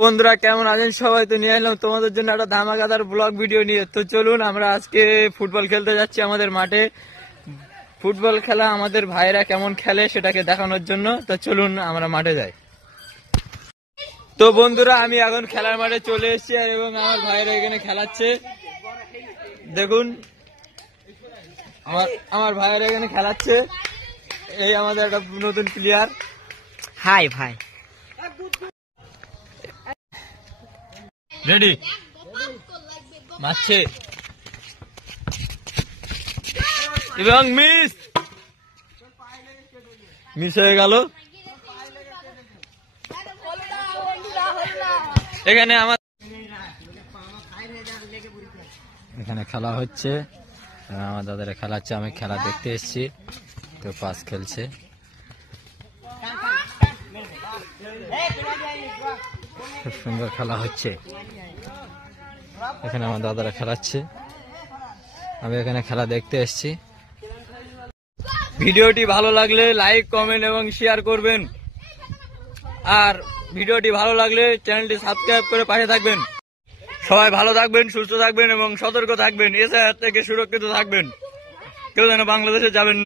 বন্ধুরা কেমন আছেন সবাই? তো নিয়ে এলাম তোমাদের জন্য একটা ধামাকাদার ব্লগ ভিডিও নিয়ে। তো চলুন আমরা আজকে ফুটবল খেলতে যাচ্ছি আমাদের মাঠে। ফুটবল খেলা আমাদের ভাইরা কেমন খেলে সেটাকে দেখানোর জন্য। তো চলুন আমরা মাঠে যাই। তো বন্ধুরা আমি এখন খেলার মাঠে চলে এসেছি এবং আমার ভাইরা এখানে খেলাচ্ছে। দেখুন আমার ভাইরা এখানে খেলাচ্ছে। এই আমাদের একটা নতুন প্লেয়ার। হাই ভাই, রেডি মারছে এবং মিস হয়ে গেল। এখানে এখানে খেলা হচ্ছে, আমার দাদারা খেলাচ্ছে, আমি খেলা দেখতে এসেছি। তো পাস খেলছে। খুব সুন্দর খেলা হচ্ছে। এখানে আমার দাদারা খেলাচ্ছে, আমি এখানে খেলা দেখতে এসেছি। ভিডিওটি ভালো লাগলে লাইক, কমেন্ট এবং শেয়ার করবেন। আর ভিডিওটি ভালো লাগলে চ্যানেলটি সাবস্ক্রাইব করে পাশে থাকবেন। সবাই ভালো থাকবেন, সুস্থ থাকবেন এবং সতর্ক থাকবেন। এছাড়া থেকে সুরক্ষিত থাকবেন। কেউ যেন বাংলাদেশে যাবেন।